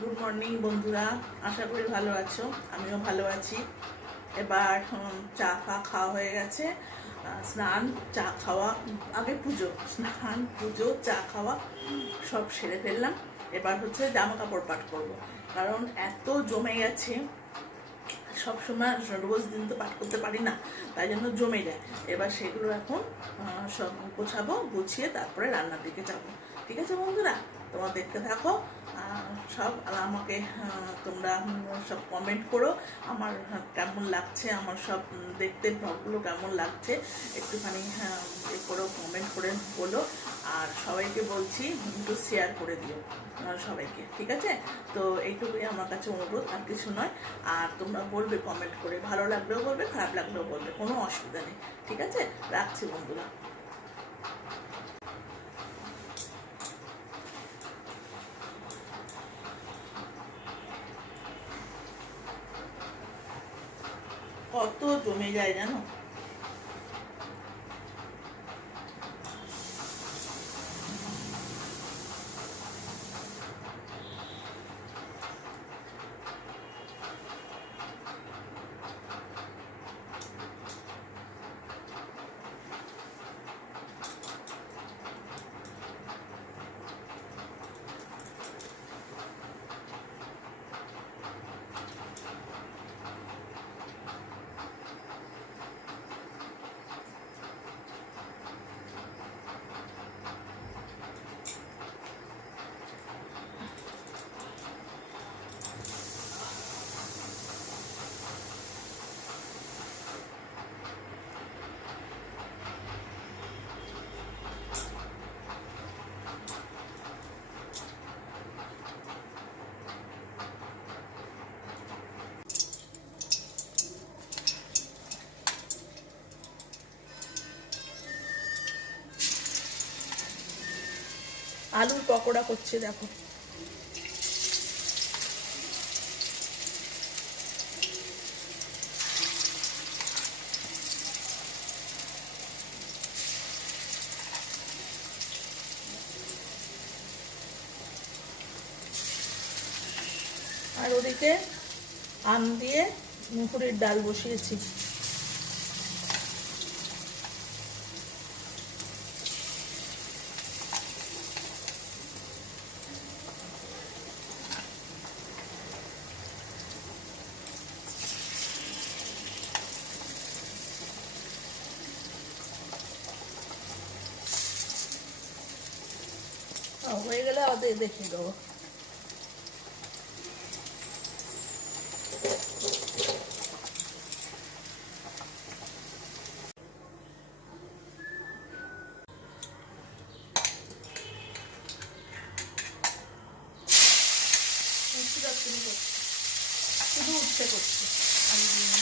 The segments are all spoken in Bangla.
গুড মর্নিং বন্ধুরা, আশা করি ভালো আছো। আমিও ভালো আছি। এবার চা খাওয়া হয়ে গেছে। স্নান, চা খাওয়া, আগে পুজো, স্নান, পুজো, চা খাওয়া সব সেরে ফেললাম। এবার হচ্ছে জামা কাপড় পাট করবো, কারণ এত জমে গেছে। সবসময় রোজ দিন তো পাঠ করতে পারি না, তাই জন্য জমে যায়। এবার সেগুলো এখন সব গোছাবো, গুছিয়ে তারপরে রান্নার দিকে যাবো। ঠিক আছে বন্ধুরা, তোমরা দেখতে থাকো সব। আর আমাকে তোমরা সব কমেন্ট করো আমার কেমন লাগছে, আমার সব দেখতে ব্লগগুলো কেমন লাগছে একটুখানি করো, কমেন্ট করে বলো। আর সবাইকে বলছি একটু শেয়ার করে দিও সবাইকে, ঠিক আছে? তো এইটুকুই আমার কাছে অনুরোধ, আর কিছু নয়। আর তোমরা বলবে কমেন্ট করে, ভালো লাগলেও বলবে, খারাপ লাগলেও বলবে, কোনো অসুবিধা নেই। ঠিক আছে, রাখছি বন্ধুরা। কত জমে যায় জানো। আলুর পকোড়া করছে দেখো। আর ওদিকে আম দিয়ে মুসুরির ডাল বসিয়েছি। হয়ে গেলে ওদের দেখিয়ে দেবো। শুধু উঠতে করছে আলু দিয়ে।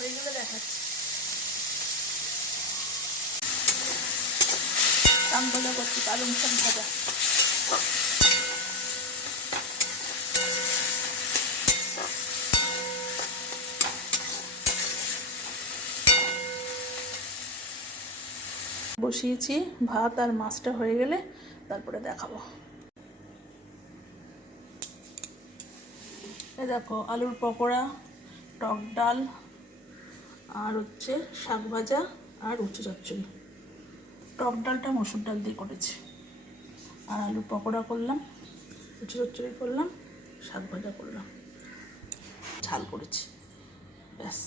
ওইগুলো দেখাচ্ছি। কাঙ্কলা করছি, পালং শাক ভাজা। বসিয়েছি, ভাত আর মাছটা হয়ে গেলে তারপরে দেখাবো। এই দেখো, আলুর পকোড়া, টক ডাল, আর হচ্ছে শাক ভাজা আর উচ্ছে চচ্চড়ি। টক ডালটা মসুর ডাল দিয়ে করেছি, আর আলুর পকোড়া করলাম, উচ্ছে চচ্চড়ি করলাম, শাক ভাজা করলাম, ঝাল করেছি, ব্যাস।